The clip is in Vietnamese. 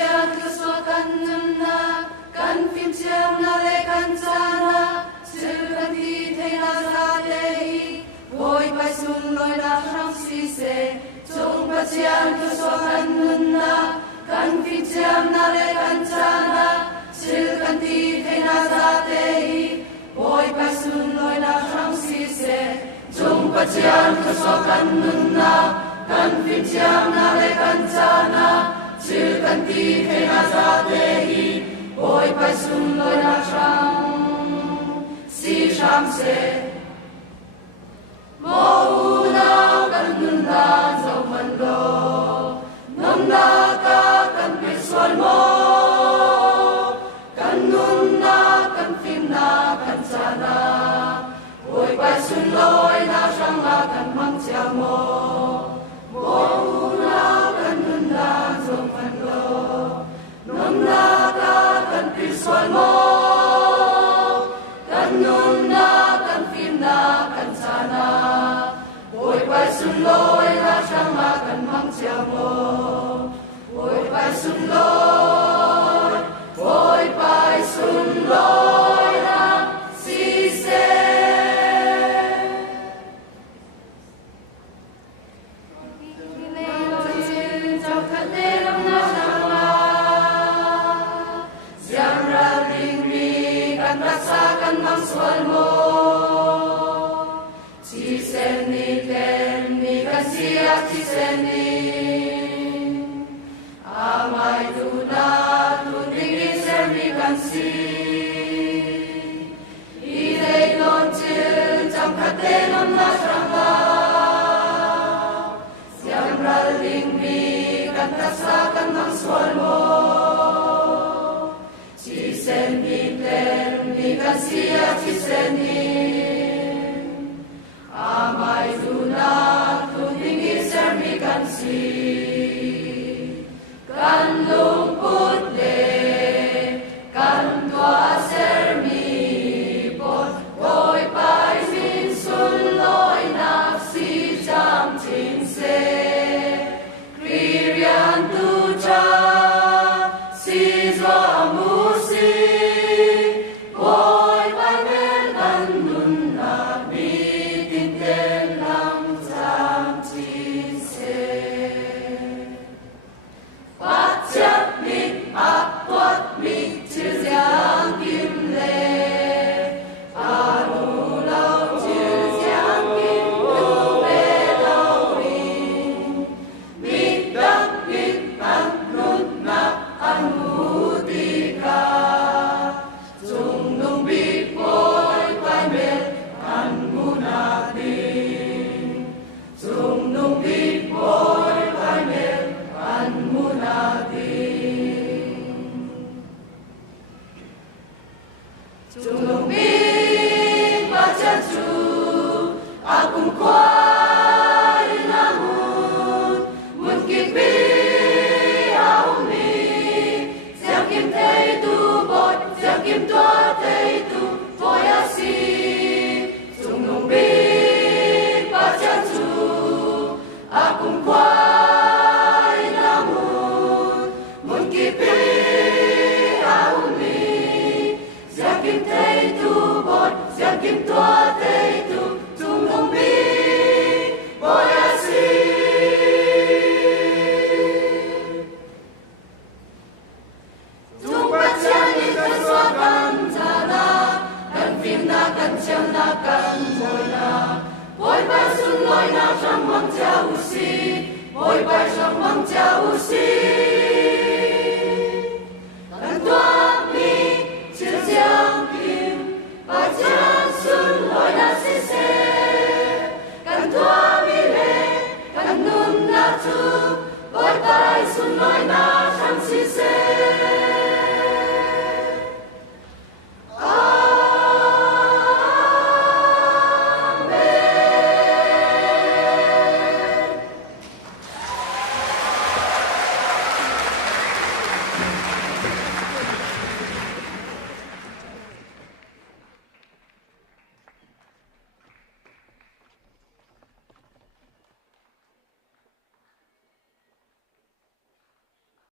chiang tu so kan nun na kan phim chiang na le kan cha na chư kan ti thei na ra te hi oi pai sun loi na rang si se chung pa chiang tu so kan nun na kan phim chiang na le kan cha na chư kan ti thei na ra te hi oi pai sun loi na rang si se chung pa chiang tu so kan nun na kan phim chiang na le kan cha na chư kan ti thei na ra te hi oi pai sun loi na rang si ram se mo u nao kan nun na dòng man lo nom na ka kan pi suan mo kan nun na kan phim na kan cha na oi pai sun loi na rang la kan mang cha mo mo u nao kan nun na dòng man lo nom na ka kan pi suan mo kan nun na kan phim na kan cha na oi pai sun loi na rang la kan mang cha mo oi pai sun loi oi pai sun loi na si se chào khát lê long na rang la giang ra ring mi kan raksa kan mang suan mo chi sen ni ten ni kan sia chi sen ni amai tu na tu ding ni ser mi kan si i dei lon chư chăm khát lê long na rang la giang ra ring mi kan raksa kan mang suan mo chi sen ni ten ni kan sia chi sen ni amai tu na tu ding ni ser mi kan si kan lung put le kan tua ser mi pot oi pai min sun loi na si cham chin se krian tu cha si zo mu si oi pai men kan nun na mi tin ten lam cham chin se phát chấp mít áp quất mít chữ giang kim lê a nu lâu chữ giang kim lu về lâu in mít đắc mít ăn nút nắp ăn hú tì ca chung nung bít bôi quay mệt ăn mu nạc tin chung nung bít bôi quay mệt ăn mu nạc chung nung bít ba cha chu a cùng quay na mun kip bi áo mi giang kim tây tu bột giang kim toa tây tu voi a si chung nung bít ba cha chu a cùng quay na mun kip bi áo mi giang kim tây tu bột giang kim toa tây tu chung nung bít voi a si chung pa cha ni kan so kan cha na kan phim na kan chang na kan moi na voi pai sun loi na rang mang cha u si voi pai rang mang cha u si kan tua mi chữ giang kim pa cha sun loi na si se kan tua mi le kan nun na chu voi pai sun loi na